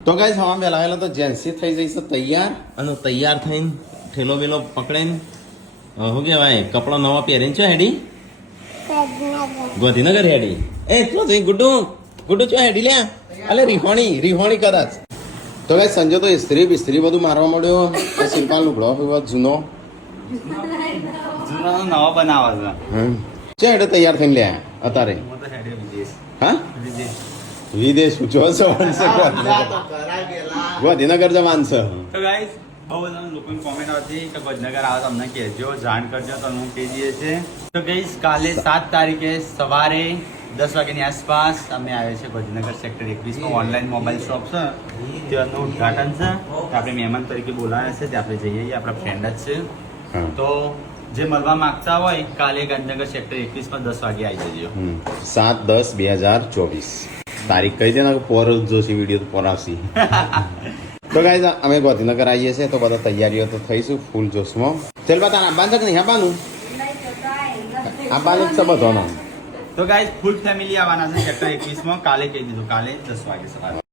તો ગાઈસ હવા મેલાવેલા તો જેન્સી થઈ જઈશે તૈયાર અને તૈયાર થઈને ઠેલો વેલો પકડીને શું કહેવાય કપડો નવા પહેરીને છે હેડી ગોધીનગર હેડી એટલો થઈ ગુડ્ડુ ચો હેડી લ્યા અલે રીહોણી કદાચ તો ગાઈસ સંજો તો ઇસ્ત્રી બધું મારવા મળ્યો શિલ્પાલ લુગડો જૂનો નવો બનાવે છે હેડે તૈયાર થઈને લ્યા અત્યારે હા વિદેશ જો ગોધીનગર જવાન છે તો ગાઈસ બહુ બધા લોકોની કોમેન્ટ આવતી કે ગોધીનગર આવે તો અમને કહેજો જાણ કરજો તો હું કહી દઈએ છે તો ગાઈસ કાલે 7 તારીખે સવારે 10 વાગ્યાની આસપાસ અમે આવ્યા છે ગોધીનગર સેક્ટર 21 માં ઓનલાઈન મોબાઈલ શોપ છે તેનું ઉદઘાટન છે તો આપણે મહેમાન તરીકે બોલાવ્યા છે તે આપણે જઈએ આપણા ફ્રેન્ડ જ છે તો જે મળવા માંગતા હોય કાલે ગાંધીનગર સેક્ટર 21 માં 10 વાગે આવી જજો 7/10/2024 તારીખ કહી દે ને પોર જોશી વિડીયો તો પોર આવશી તો ગાઈઝ અમે ગોધીનગર આવીએ છીએ તો બધા તૈયારીઓ તો થઈશું ફૂલ જોશમાં ચાલ બા તારા આબાન છે કે નહીં આબાનું જ છે બધોનો તો ગાઈસ ફૂલ ફેમિલી આવવાના છે સેક્ટર 21 માં કાલે કહી દીધું કાલે 10 વાગે સવારે